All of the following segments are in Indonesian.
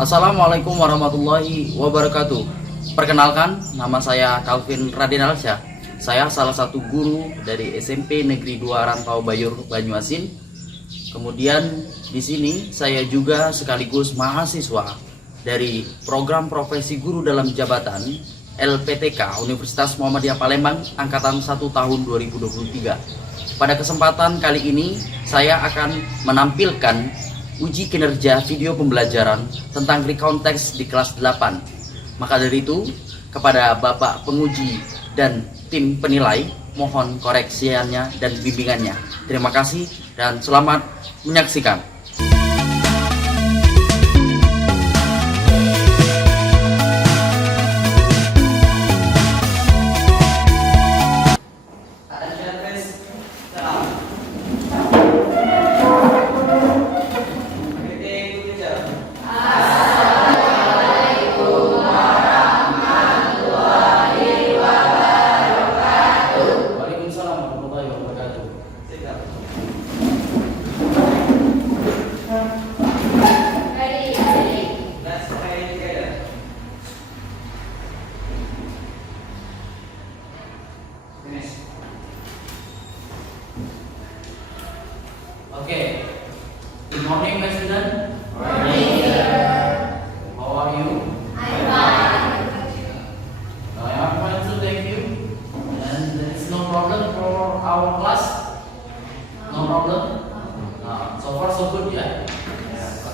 Assalamualaikum warahmatullahi wabarakatuh. Perkenalkan, nama saya Calvin Radinalsyah. Saya salah satu guru dari SMP Negeri 2 Rantau Bayur, Banyuasin. Kemudian di sini saya juga sekaligus mahasiswa dari program profesi guru dalam jabatan LPTK Universitas Muhammadiyah Palembang angkatan 1 tahun 2023. Pada kesempatan kali ini saya akan menampilkan uji kinerja video pembelajaran tentang recount text di kelas 8. Maka dari itu, kepada Bapak penguji dan tim penilai, mohon koreksiannya dan bimbingannya. Terima kasih dan selamat menyaksikan. Okay. Good morning, my student. Morning, sir. How are you? I'm fine. I am fine too, thank you. And there is no problem for our class? No problem? So far so good, yeah?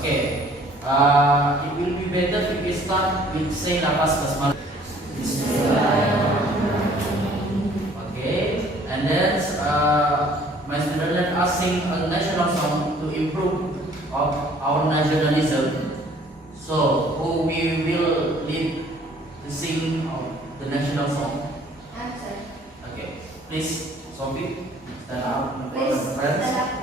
Okay. It will be better if we start with say nafas basmalah. Okay. And then my student let us sing a national song to improve our nationalism. So, who we will lead to sing the national song? Okay, please, Sophie, stand up in front of the friends.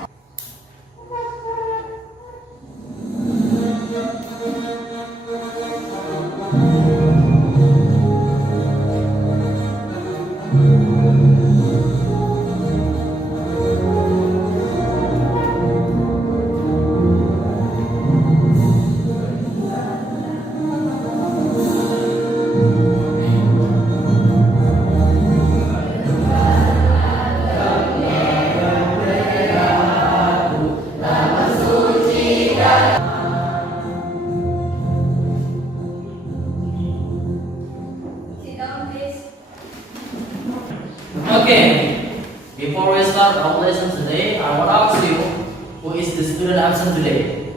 Okay, before we start our lesson today, I want to ask you, who is the student absent today?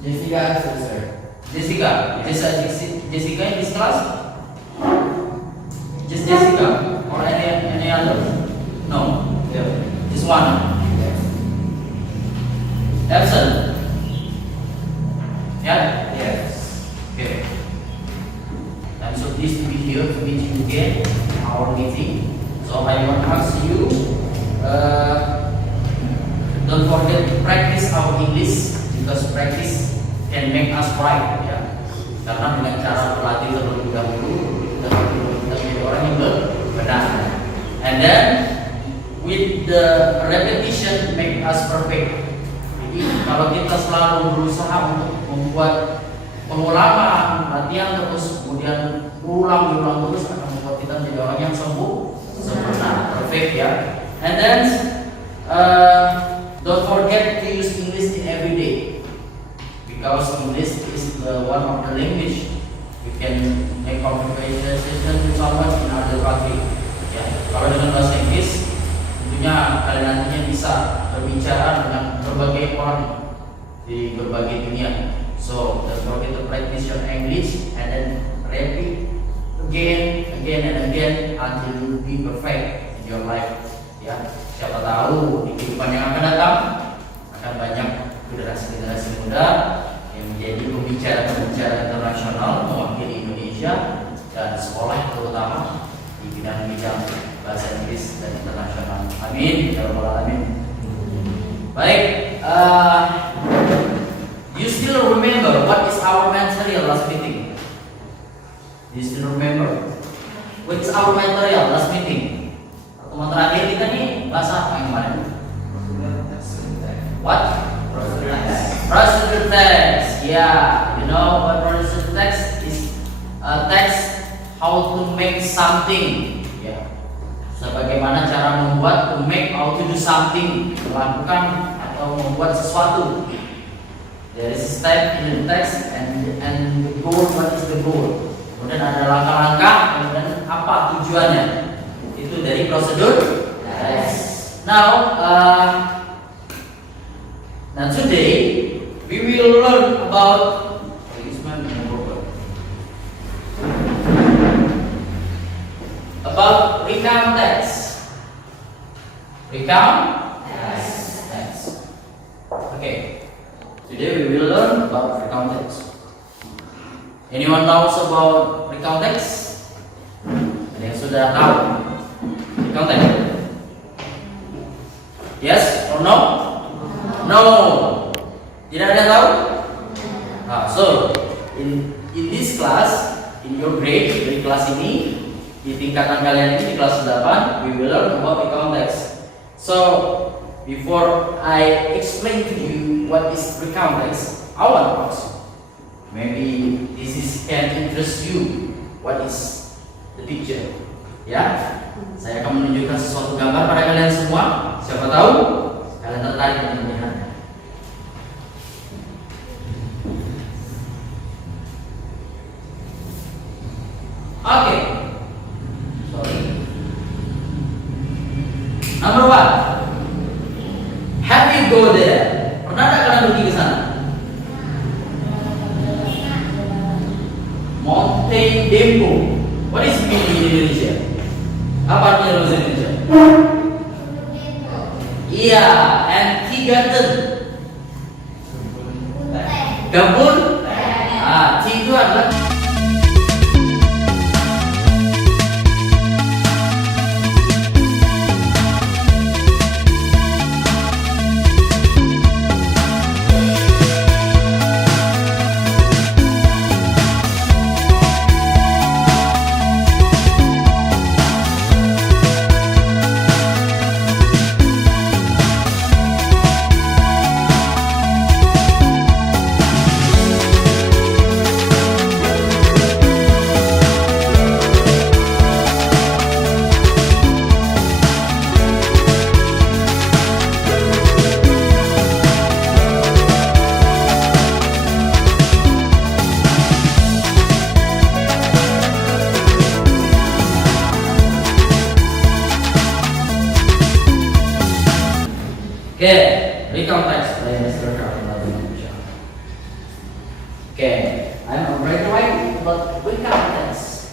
Jessica, sir. Jessica. Jessica in this class? Just Jessica or any other? No. Yeah. Just one. Yes. Absent. Yeah. Yes. Okay. I'm so pleased to be here to meet you again. Our meeting. So I want to ask you, don't forget to practice our English because practice can make us right, ya. Karena dengan cara berlatih terlebih dahulu kita menjadi orang yang benar. And then with the repetition make us perfect. Jadi kalau kita selalu berusaha untuk membuat pengulangan, latihan terus, kemudian diulang terus akan membuat kita menjadi orang yang sempurna, perfect, ya. And then don't forget to use English in every day because English is one of the language we can make conversation with someone in other country. Ya, kalau dengan bahasa Inggris, tentunya kalian nantinya bisa berbicara dengan berbagai orang di berbagai dunia. So don't forget to practice your English and then repeat again and again until you will be perfect in your life. Ya, siapa tahu di kehidupan yang akan datang akan banyak generasi muda yang menjadi pembicara internasional mewakili Indonesia dan sekolah terutama di bidang bahasa Inggris dan internasional. Amin ya rabbal alamin. Baik, you still remember what is our material last meeting? You still remember? What is our material last meeting? Pertemuan terakhir kita nih bahasa apa yang kemarin? What? Procedure text. Yeah, you know what producer text is a text how to make something. Ya, sebagaimana cara membuat, to make, how to do something, melakukan atau membuat sesuatu. There is a step in the text and the goal. What is the goal? Kemudian ada langkah-langkah, kemudian apa tujuannya? Itu dari prosedur text. Now today we will learn about recount text. Recount text. Okay. Today we will learn about recount text. Anyone knows about recount text? Ada yang sudah tahu recount text? Yes or no? No. Tidak ada yang tahu? So in this class, in your grade, di kelas ini, di tingkatan kalian ini di kelas 8, we will learn about recount text. So before I explain to you what is recount text, I want to ask you. Maybe can interest you. What is the picture? Ya, saya akan menunjukkan sesuatu gambar pada kalian semua. Siapa tahu kalian tertarik untuk melihatnya. Okay. Sorry. Number 1. Have you go there? Pernah tak kalian pergi ke sana? Mountain Dempo. What is mean in Indonesia? Apa artinya bahasa Indonesia? Iya, and tea garden. Kebun. Tea itu adalah recount text by Mr. Karnal. Okay, I'm right away about recount text.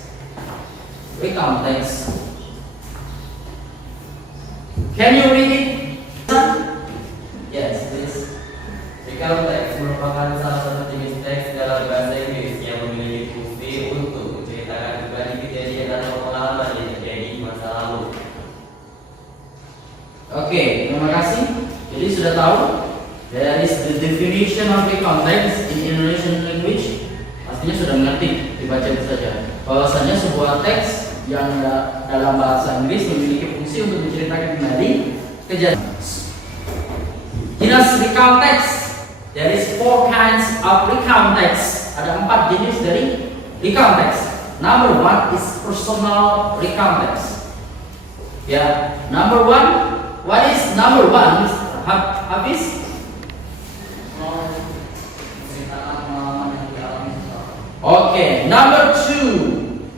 Recount text. Can you read it? Yes, please. Recount text merupakan salah satu jenis teks dalam bahasa Inggris yang memiliki fungsi untuk menceritakan kembali kejadian atau pengalaman yang terjadi di masa lalu. Oke, terima kasih. Jadi sudah tahu, there is the definition of recount text in Indonesian language. Pastinya sudah mengerti, dibaca itu saja. Bahwasanya sebuah teks yang dalam bahasa Inggris memiliki fungsi untuk menceritakan kembali kejadian. Jenis recount text. There is 4 kinds of recount text. Ada 4 jenis dari recount text. Number 1 is personal recount text. Ya, number 1. What is number 1? Habis? Okay, number 2.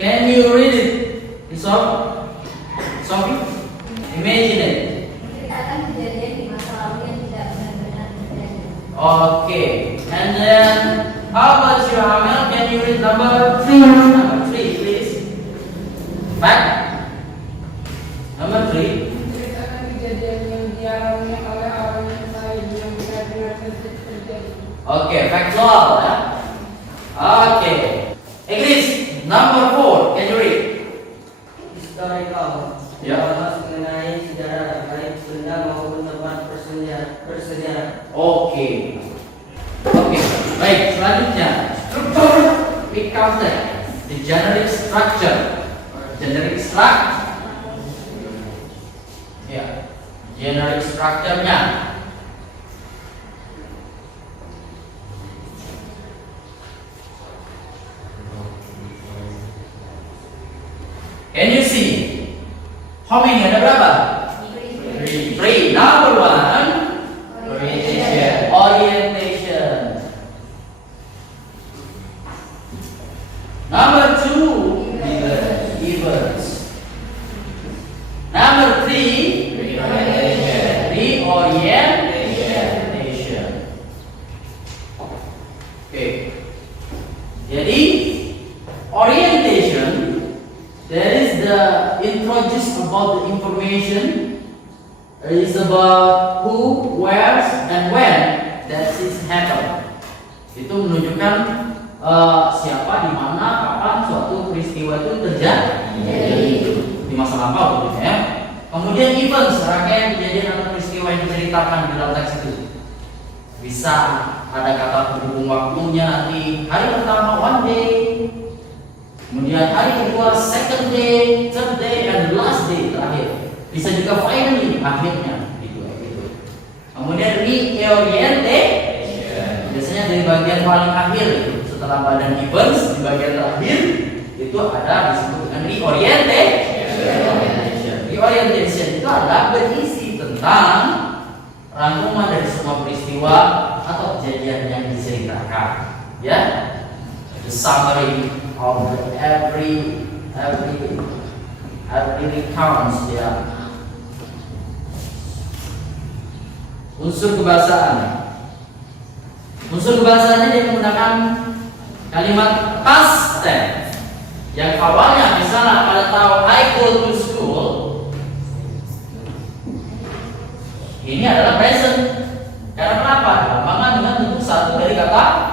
Can you read it? Sophie? Imagine it. Menceritakan kejadian di masa lalu yang tidak benar-benar terjadi. Okay, and then how about you, Amel? Can you read number 3? Number 3, please. Fact. Number 3. Menceritakan kejadian yang dialami oleh orang yang lain yang benar-benar terjadi. Okay, factual, ya. Okay. English, number 4. Can you read? Historical. Ya. Membahas mengenai sejarah baik benda maupun tempat bersejarah. Oke. Baik, selanjutnya struktur recount text. The generic structure. Generic structure. Ya. Generic structure-nya. How many? Ada berapa? Three. Number one, Orientation. orientation. Number two, events. Number three, Reorientation. reorientation. Oke. Jadi orientation, there is the introduce about the information. It is about who, where, and when that is happen. Itu menunjukkan siapa, di mana, kapan suatu peristiwa itu terjadi di masa lampau, gitu ya. Kemudian events, rangkaian kejadian atau peristiwa yang diceritakan di dalam teks itu. Bisa ada kata penghubung waktunya nanti hari pertama one day, kemudian hari kedua second day, third day, and last day terakhir. Bisa juga finally akhirnya gitu. Kemudian reorientation, biasanya dari bagian paling akhir setelah badan events di bagian terakhir itu ada disebut dengan reorientation. Reorientation itu adalah berisi tentang rangkuman dari semua peristiwa atau kejadian yang diceritakan, ya. The summary of every recounts, ya. Unsur kebahasaan. Unsur kebahasaannya dia menggunakan kalimat past tense yang awalnya misalnya pada tahu I go to school, ini adalah present. Karena kenapa? Gampangkan dengan bentuk satu dari kata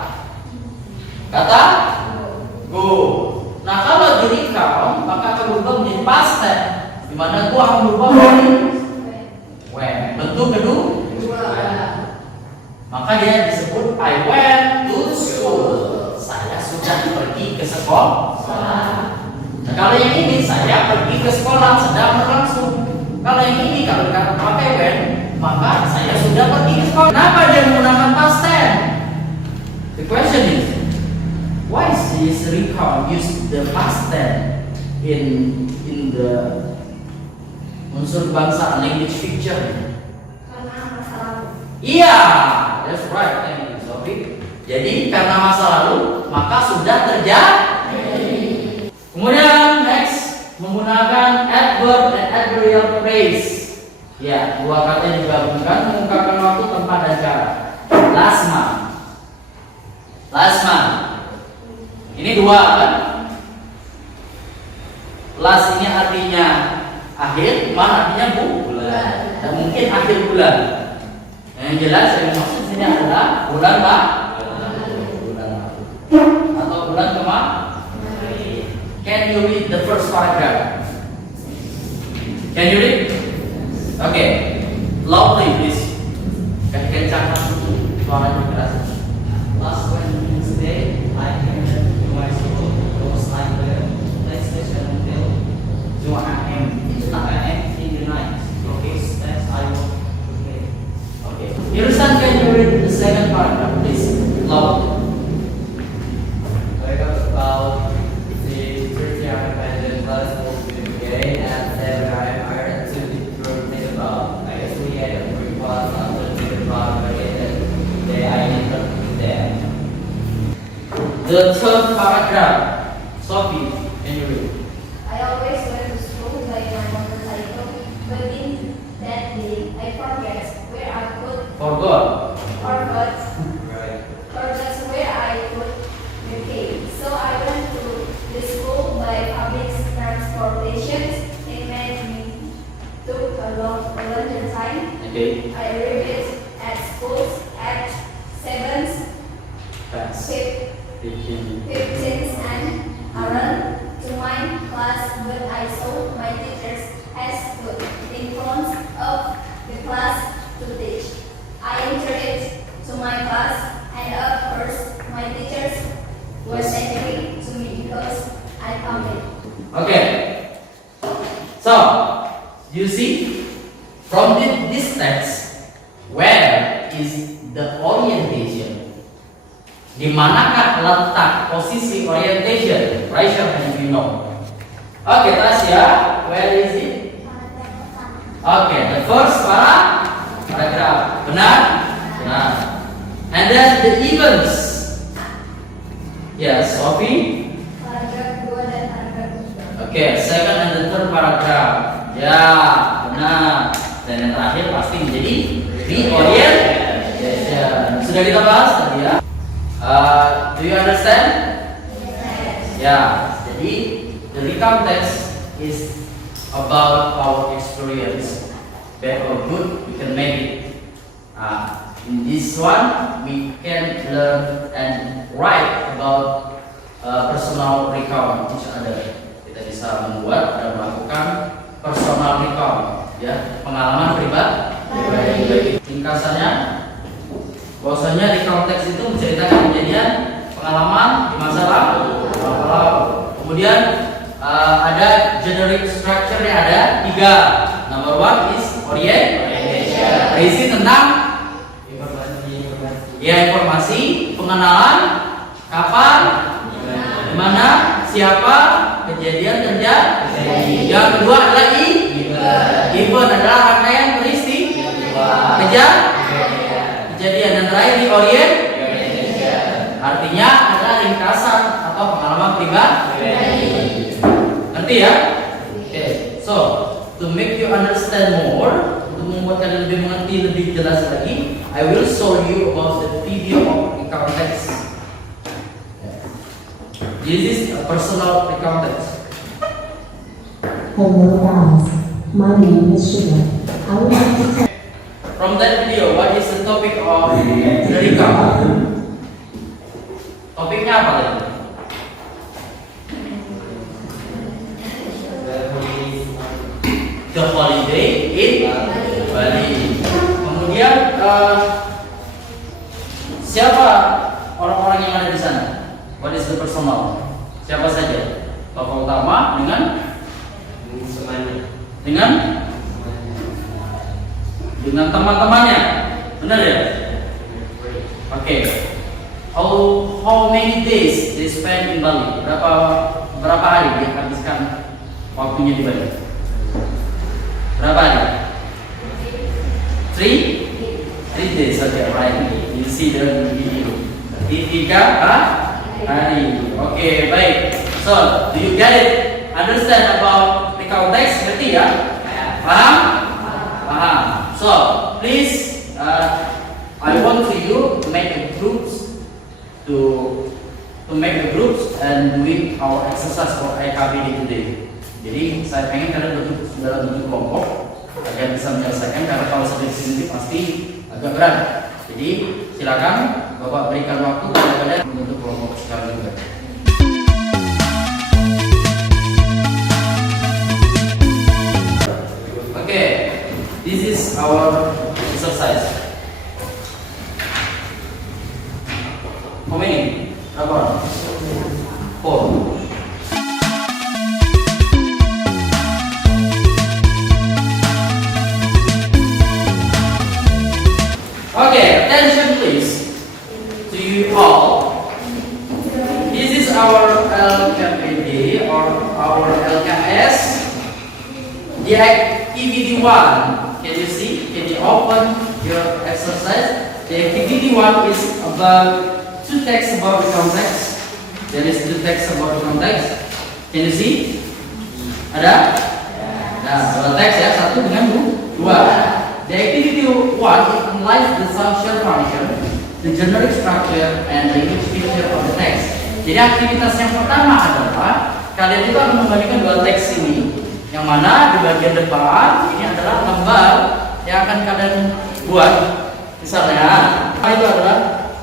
go. Nah, kalau di recount maka akan berubah menjadi past tense, di mana go akan berubah menjadi when. Bentuk kedua, maka dia disebut I went to school. Saya sudah pergi ke sekolah. Nah, kalau yang ini saya pergi ke sekolah sedang berlangsung. Kalau yang ini kalau dikata pakai when, maka saya sudah pergi ke sekolah. Kenapa dia menggunakan past tense? The question is, why is this recount use the past tense in the unsur bangsa language feature? Karena masa lalu. Iya, that's right. Thank you, Sophie. Jadi karena masa lalu maka sudah terjadi. Kemudian next menggunakan adverb dan adverbial phrase. Ya, dua kata yang digabungkan mengungkapkan waktu, tempat, dan cara. Last month. Ini dua kan? Last ini artinya akhir, month artinya bulan. Dan mungkin akhir bulan. Yang jelas yang maksud sini adalah bulan lalu atau bulan kemarin. Can you read the first paragraph? Can you read? Okay, loudly please. Kencangkan suaranya keras. Last Wednesday, I came to my school. It was like the PlayStation until 2 AM. 2 AM in the night. Okay, that's I want to play. Okay. Yurusan, can you read the second paragraph please? Loud. I got about the 30 independent class moved to the game and then I hired to think about. I guess we had a free class after the problem again. Today I never there. The third paragraph. Sophie, can you read? I always went to school by my motorcycle, but in that day I forgot where I put Forgot. Right. where I put the key. So I went to the school by public transportation. It made me took a long time. Okay. I arrived at school at 7, Fast. 15 and around to my class, but I saw my teachers as stood in front of the class to teach. I entered to my class and at first my teachers were angry to me because I come late. Okay. So, you see, from this text, where is the orientation? Di manakah letak posisi orientation? Raise your hand if you know. Okay, Tasya, where is it? Okay, the first paragraph. Benar? Benar. And then the events. Yes, Sophie. Paragraf 2 dan paragraf 3. Okay, second and the third paragraph. Ya, benar. Dan yang terakhir pasti menjadi reorientation. Sudah kita bahas tadi ya. Do you understand? Ya, jadi the recount text is about our experience. Bad or good, we can make it. In this one, we can learn and write about personal recount each other. Kita bisa membuat dan melakukan personal recount, ya, pengalaman pribadi. Ringkasannya, bahwasanya recount text itu menceritakan kejadian pengalaman di masa lalu. Kemudian ada generic structure-nya ada 3. Number 1 is orientation. Berisi tentang informasi, pengenalan, kapan, di mana, siapa, kejadian terjadi. Yang kedua adalah event adalah rangkaian peristiwa, kejadian, dan terakhir di orientation. Artinya adalah ringkasan atau pengalaman pribadi. Ngerti ya? Okay. So, to make you understand more, untuk membuat kalian lebih mengerti lebih jelas lagi, I will show you about the video of recount text. This is a personal recount text. Hello guys, my name is Shiva. I would like to tell From that video, what is the topic of the recount? Topiknya apa tadi? The holiday in Bali. Kemudian siapa orang-orang yang ada di sana? What is the personal? Siapa saja? Tokoh utama dengan teman-temannya. Benar ya? Oke. How many days they spend in Bali? Berapa hari dia habiskan waktunya di Bali? Berapa hari? 3 days. Okay, right. You see the video. 3 hari. Okay, baik. So, do you get it? Understand about recount text? Ngerti ya? Paham? Paham. So, please, I want you to make a groups to make a groups and doing our exercise for IKBD today. Jadi saya pengen kalian bentuk dalam bentuk kelompok agar bisa menyelesaikan, karena kalau seperti sini pasti agak berat. Jadi silakan Bapak berikan waktu kepada kalian membentuk kelompok sekarang juga. Okay, this is our exercise. How many? Berapa? 4. Okay, attention please. To you all. This is our LKPD or our LKS. The activity 1. Can you see? Can you open your exercise? The activity 1 is about 2 texts about the context. There is 2 texts about the context. Can you see? Ada? Nah, 2 teks ya, 1 dengan 2. The activity 1 analyze the social function, the generic structure, and the image picture of the text. Jadi aktivitas yang pertama adalah kalian itu akan membandingkan 2 teks ini, yang mana di bagian depan ini adalah lembar yang akan kalian buat. Misalnya, itu adalah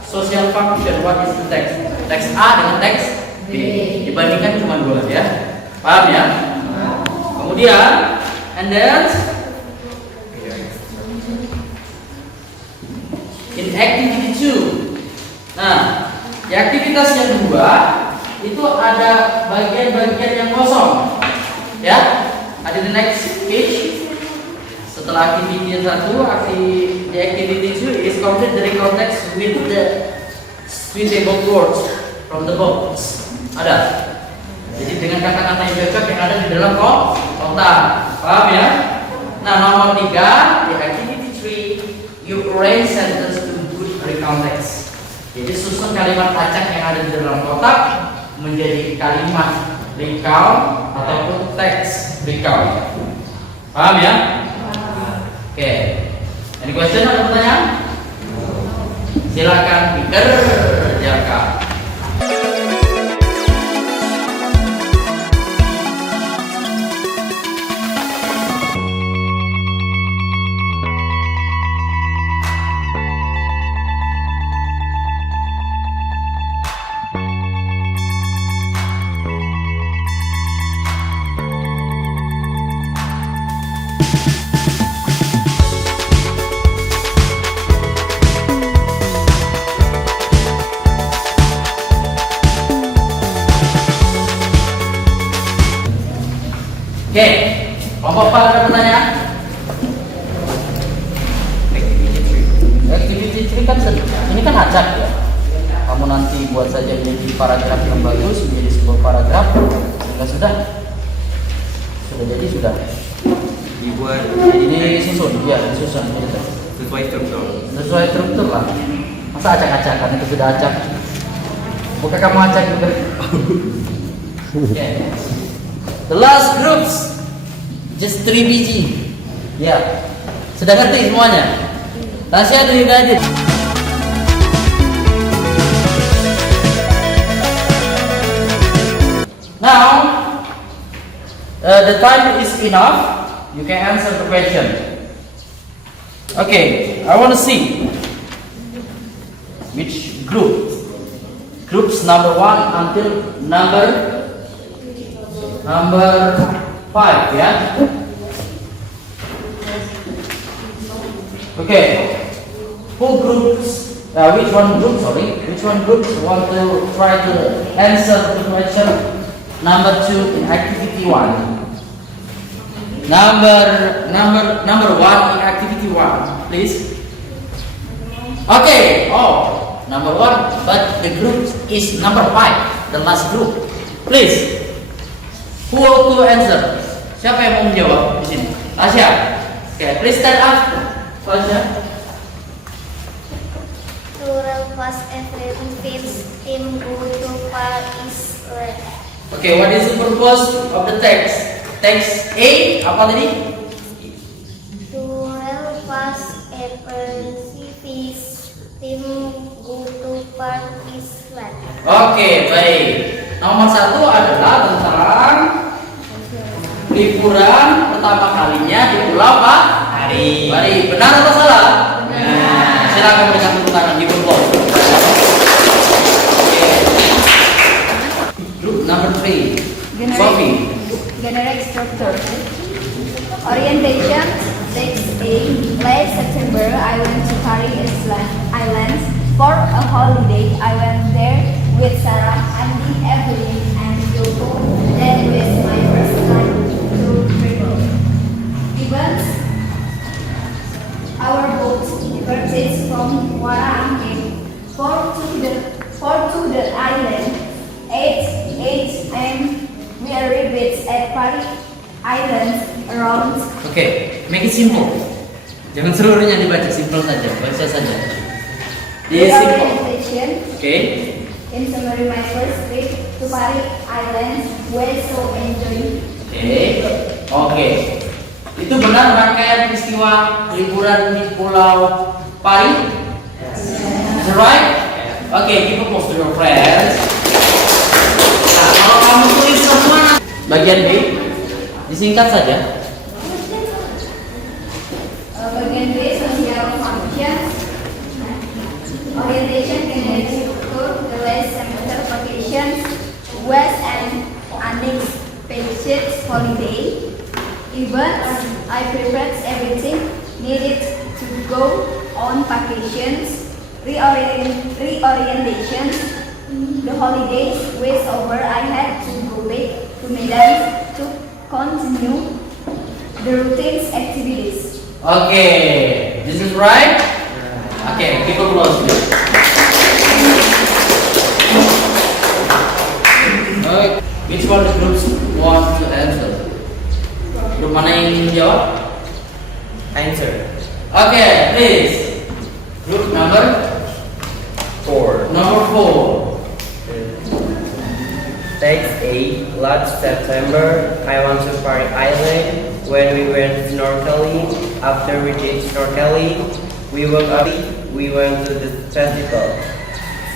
social function. What is the text? Teks A dengan teks B. Dibandingkan cuma 2 ya. Paham ya? Kemudian, and then in activity 2. Nah, di aktivitas yang kedua itu ada bagian-bagian yang kosong. Ya, ada the next page. Setelah activity 1, the activity 2 is complete the recount text with the suitable words from the box. Ada. Jadi dengan kata-kata yang cocok yang ada di dalam kotak. Paham ya? Nah, nomor 3 di activity 3, you arrange sentence to good context. Jadi susun kalimat acak yang ada di dalam kotak menjadi kalimat recount ataupun teks recount. Paham ya? Oke. Any question atau pertanyaan? Silakan dikerjakan. Oke, kelompok 4 ada pertanyaan? Activity 3 kan ini kan acak ya. Kamu nanti buat saja menjadi paragraf yang bagus, menjadi sebuah paragraf. Sudah jadi sudah. Dibuat Ini susun, ya disusun. sesuai struktur. Sesuai struktur lah. Masa acak-acakan itu sudah acak? Bukan kamu acak juga. Oke. The last groups, just 3 biji. Ya, sudah ngerti semuanya. Tasya dan Hidayat. Now, the time is enough. You can answer the question. Okay, I want to see which group. Groups number 1 until number 5, ya. Okay. Which one group want to try to answer the question number 2 in activity 1? Number 1 in activity 1, please. Okay. Oh, number 1, but the group is number 5, the last group. Please. Who want to answer? Siapa yang mau menjawab di sini? Tasya. Okay, please stand up. Tasya. Rural past every team go to far is red. Okay, what is the purpose of the text? Text A apa tadi? Rural past every team go to far is red. Oke, baik. Nomor 1 adalah tentang liburan pertama kalinya di Pulau Bari. Benar atau salah? Benar. Silakan berikan tepuk tangan di bawah. Group number 3. Sophie. Generic structure. Orientation. Text A. Last September, I went to Paris Islands for a holiday. I went there with Sarah, Andy, Evelyn, and Yoko. That was my first time to travel. Events. Our boat departed from Warangke for to the island. 8 a.m. We arrived at Paris Islands around. Oke, make it simple. Jangan seluruhnya dibaca, simple saja, baca saja. Dia simple. Orientation. Oke. In summary, my first trip to Paris Islands was so enjoying. Oke. Itu benar rangkaian peristiwa liburan di Pulau Paris? Is it right? Oke, give a applause to your friends. Nah, kalau kamu tulis semua bagian B, disingkat saja. Bagian B, social functions. Orientation, generic structure, the last semester vacations, was an unexpected holiday. Events, I prepared everything needed to go on vacations. Reorientations, the holidays was over. I had to go back to Medan to continue the routine activities. Oke, this is right. Oke, give a applause. Which one the groups want to answer? Grup mana yang ingin menjawab? Answer. Okay, please. Group number 4. number 4. Text 8. Last September, I went to Park Island. When we went snorkeling, after we did snorkeling, we went to the festival.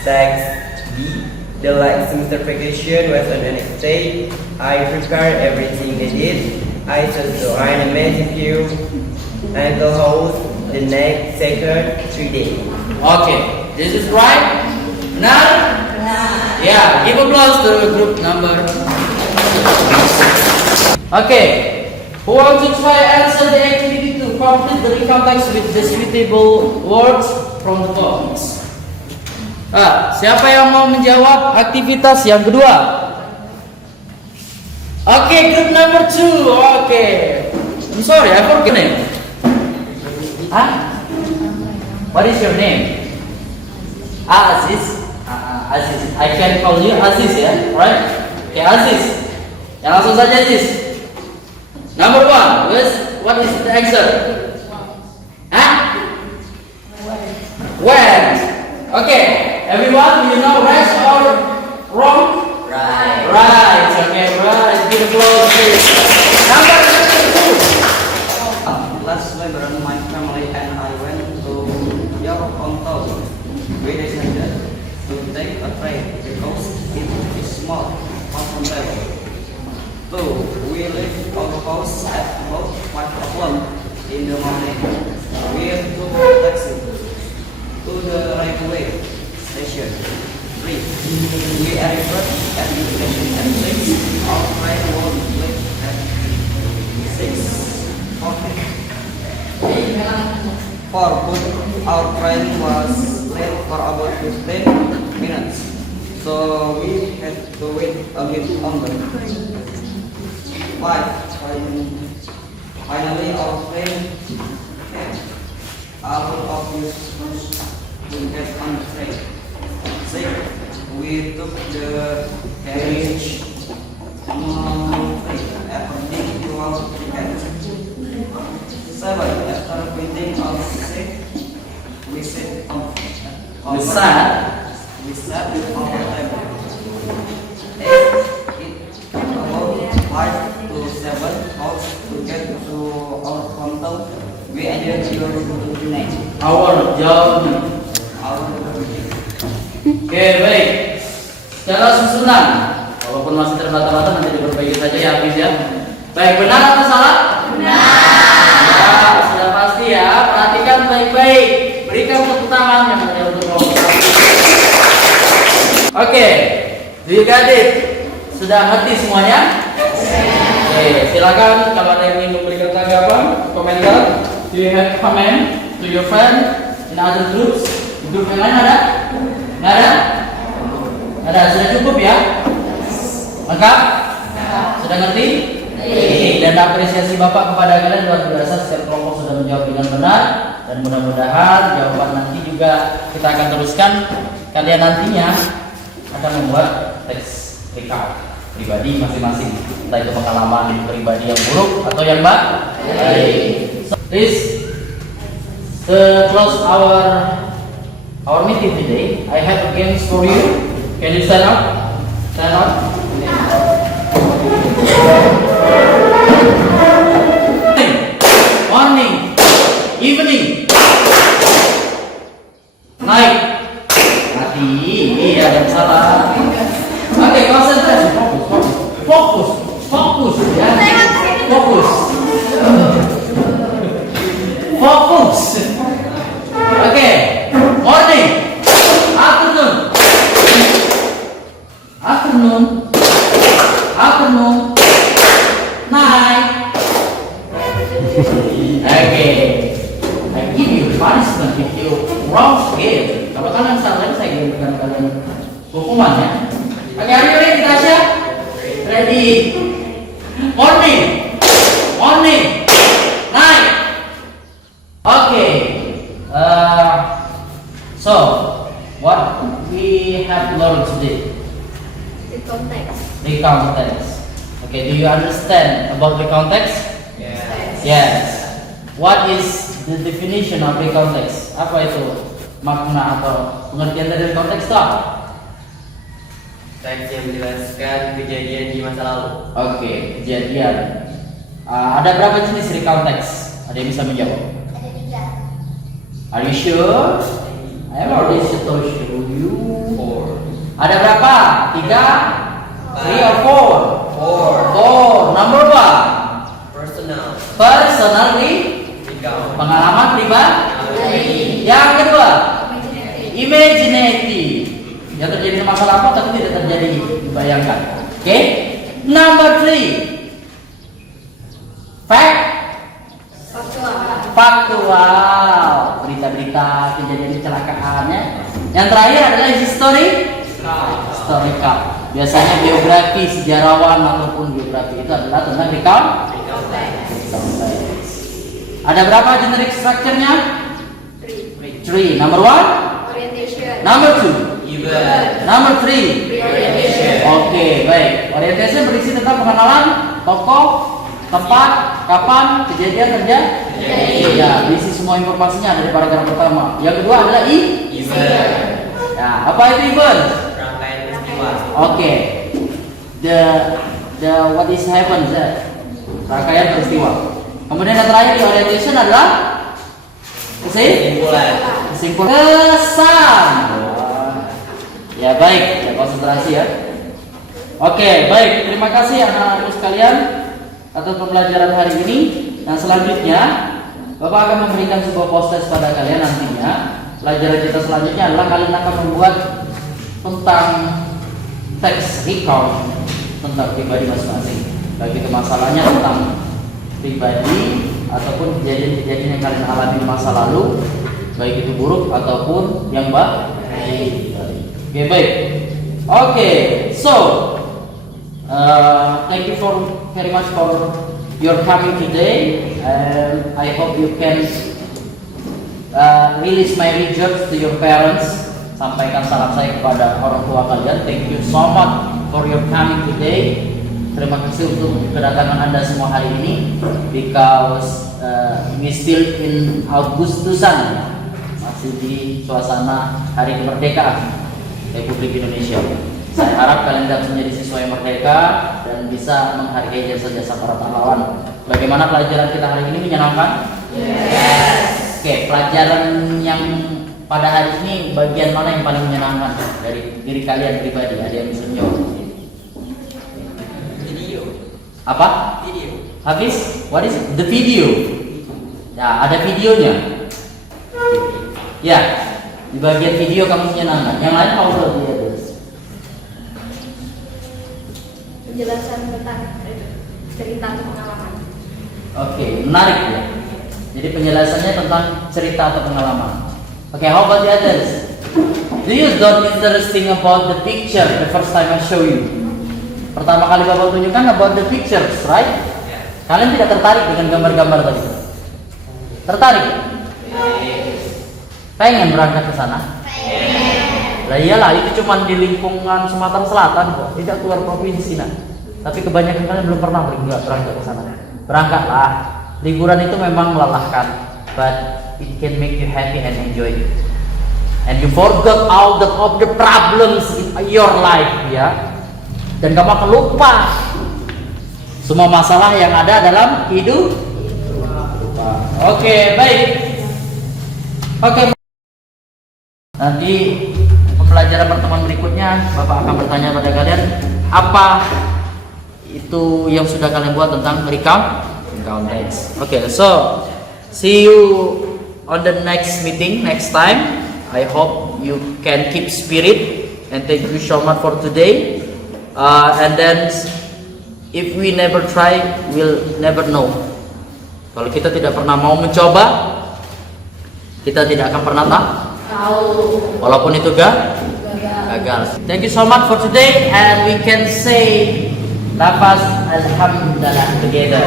Text B. The last semester vacation was on an estate. I prepared everything needed. I just joined a magic view and go host the next second 3 days. Okay, this is right. Now, yeah, give applause to group number. Okay. Who wants to try answer the activity to complete the recount text with the suitable words from the box? Siapa yang mau menjawab aktivitas yang kedua? Okay, group number 2. Okay. I'm sorry, I forgot your name. What is your name? Aziz. Aziz. I can call you Aziz, ya, right? Okay, Aziz. Yang langsung saja Aziz. Number 1, what is the answer? When? Okay, everyone, you know right or wrong? Right. Right, okay, right. Give applause, please. Number 2. Last November, my family and I went to your hometown. We decided to take a train because it is small, comfortable. So we left our house at about 5 o'clock in the morning. We took a taxi to the railway station. 3. We arrived at the station at 6. Our train was late at 6:40. 4. Our train was late for about 15 minutes, so we had to wait a bit longer. 5. Finally, our train came out of use to get on the train. 6. We took the carriage according to our ticket. 7. After printing our seat, we sat on our table. 8. It took about 5 to 7 hours to get to our hometown. We enjoyed your night. Our journey. Oke, baik. Secara susunan, walaupun masih terbata-bata nanti diperbaiki saja ya, Hafiz ya. Baik, benar atau salah? Benar. Ya, sudah pasti ya. Perhatikan baik-baik. Berikan tepuk tangan yang ada untuk kelompok. Oke, do you got it? Sudah ngerti semuanya? Oke, silakan kalau ada yang ingin memberikan tanggapan, komentar. Do you have comment to your friend in other groups? Grup yang lain ada? Nggak ada? Ada, sudah cukup ya? Lengkap? Sudah ngerti? Dan apresiasi Bapak kepada kalian luar biasa. Setiap kelompok sudah menjawab dengan benar. Dan mudah-mudahan jawaban nanti juga kita akan teruskan. Kalian nantinya akan membuat teks recount pribadi masing-masing. Entah itu pengalaman pribadi yang buruk atau yang baik. So, please close our meeting today. I have games for you. Can you stand up? Stand up. Morning, evening, night. Mati, ada yang salah. Oke, konsentrasi, fokus, ya. Fokus. Oke, morning, afternoon, night. Okay, I give you punishment if you wrong again. Kalau kalian salah, saya berikan kalian hukumannya. Oke, are you ready, Tasya? Ready. Morning, night. Okay. So what we have learned today? The context. Okay, do you understand about the context? Yes. Yes. What is the definition of recount text? Apa itu makna atau pengertian dari recount text itu apa? Teks yang menjelaskan kejadian di masa lalu. Oke, kejadian. Ada berapa jenis recount text? Ada yang bisa menjawab? Ada 3. Are you sure? I am already to show you. 4. Ada berapa? 3, 3 or 4? 4. Number what? Personal. Personal Recount. pengalaman pribadi. Yang kedua, imaginative. Yang terjadi di masa lampau tapi tidak terjadi dibayangkan. Oke. Number 3, fact. Faktual, berita-berita kejadian kecelakaannya. Yang terakhir adalah historical. Biasanya biografi sejarawan ataupun biografi itu adalah tentang recount. Ada berapa generic structure-nya? 3. Number 1, Orientation. number 2, Event. number 3. Orientation. Oke, baik. Orientation berisi tentang pengenalan tokoh, tempat, kapan kejadian terjadi. Ya, berisi semua informasinya dari paragraf pertama. Yang kedua adalah Event. Ya, apa itu event? Rangkaian peristiwa. Oke. The what is happen? Rangkaian peristiwa. Kemudian yang terakhir di orientation adalah Kesimpulan. kesan. Ya baik, ya konsentrasi ya. Oke, baik. Terima kasih anak-anakku sekalian atas pembelajaran hari ini. Yang selanjutnya, Bapak akan memberikan sebuah post-test pada kalian nantinya. Pelajaran kita selanjutnya adalah kalian akan membuat tentang teks recount tentang pribadi masing-masing. Baik itu masalahnya tentang pribadi ataupun kejadian-kejadian yang kalian alami di masa lalu, baik itu buruk ataupun yang baik. Oke, baik. Oke, so thank you very much for your coming today, and I hope you can release my regards to your parents. Sampaikan salam saya kepada orang tua kalian. Thank you so much for your coming today. Terima kasih untuk kedatangan Anda semua hari ini, because we still in Agustusan, masih di suasana hari kemerdekaan Republik Indonesia. Saya harap kalian dapat menjadi siswa yang merdeka dan bisa menghargai jasa-jasa para pahlawan. Bagaimana pelajaran kita hari ini, menyenangkan? Yes. Oke, pelajaran yang pada hari ini bagian mana yang paling menyenangkan dari diri kalian pribadi? Ada yang bisa menjawab? Video. Apa? Video. Habis? What is it? The video. Ya, ada videonya. Ya, di bagian video kamu menyenangkan. Yang lain how about the others? Penjelasan tentang cerita atau pengalaman. Oke, menarik ya. Jadi penjelasannya tentang cerita atau pengalaman. Oke, how about the others? Do you don't interesting about the picture the first time I show you? Pertama kali Bapak tunjukkan about the pictures, right? Kalian tidak tertarik dengan gambar-gambar tadi? Tertarik? Pengen berangkat ke sana? Lah iyalah, itu cuma di lingkungan Sumatera Selatan kok, tidak keluar provinsi nah. Tapi kebanyakan kalian belum pernah berangkat ke sana. Berangkatlah. Liburan itu memang melelahkan, but it can make you happy and enjoy it. And you forgot all of the problems in your life, ya. Dan kamu akan lupa semua masalah yang ada dalam hidup. Oke, baik. Oke. Nanti pembelajaran pertemuan berikutnya Bapak akan bertanya pada kalian apa itu yang sudah kalian buat tentang recount text. Okay, so see you on the next meeting next time. I hope you can keep spirit, and thank you so much for today. And then if we never try, we'll never know. Kalau kita tidak pernah mau mencoba, kita tidak akan pernah tahu. Walaupun itu gagal. Thank you so much for today, and we can say lafaz alhamdulillah together.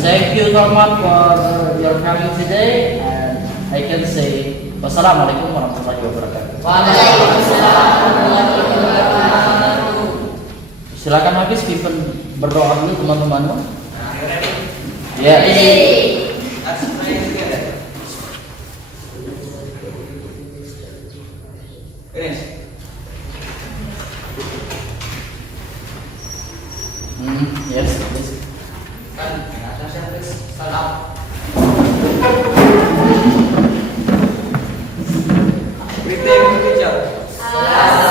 Thank you so much for your coming today, and I can say wassalamualaikum warahmatullahi wabarakatuh. Silakan habis Stephen berdoa dulu teman-teman. Yes. Let's try together. Finish. Yes. Yes. Kan, Natasha, please stand up. Greet them, teacher.